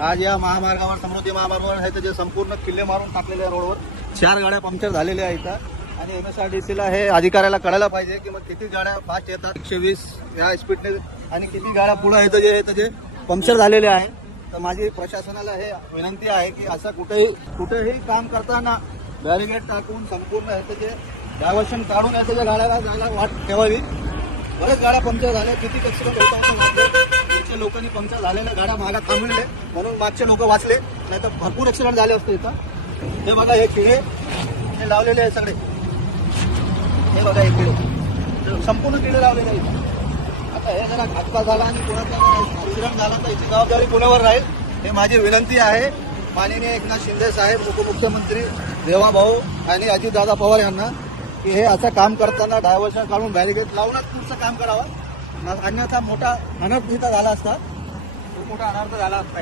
आज या महामार्गावर समृद्धी महामार्गावर आहे तर जे संपूर्ण किल्ले मारून टाकलेले आहे रोडवर 4 गाड्या पंक्चर झालेल्या आहेत आणि MSRTCला हे अधिकाऱ्याला कळायला पाहिजे की मग किती गाड्या फास्ट येतात 120 या स्पीडने आणि किती गाड्या पुढे येतं जे पंक्चर झालेले आहे। तर माझी प्रशासनाला हे विनंती आहे की असं कुठेही काम करताना बॅरिगेड टाकून संपूर्ण ह्याचं जे डायव्हर्शन काढून ह्याच्या गाड्याला जायला वाट ठेवावी। बरेच गाड्या पंक्चर झाल्या, किती ऍक्सिडेंट होतात, लोकांनी पंक्चर झालेल्या गाड्या मागात थांबवले म्हणून मागचे लोक वाचले, नाही तर भरपूर ऍक्सिडेंट झाले असते इथं। हे बघा हे खिळे हे लावलेले आहे सगळे, हे बघा हे खिळे संपूर्ण किल्ले लावलेले आहेत। आता हे जरा घातका झाला आणि कोणाचा ऍक्सिडेंट झाला तर याची जबाबदारी कोणावर राहील हे माझी विनंती आहे माननीय एकनाथ शिंदे साहेब, उपमुख्यमंत्री देवाभाऊ आणि अजितदादा पवार यांना की हे असं काम करताना डायव्हर्शन काढून बॅरिगेड लावूनच पुढचं काम करावं, अन्यथा मोठा अनर्थ इथं झाला असता, खूप मोठा अनर्थ झाला असता।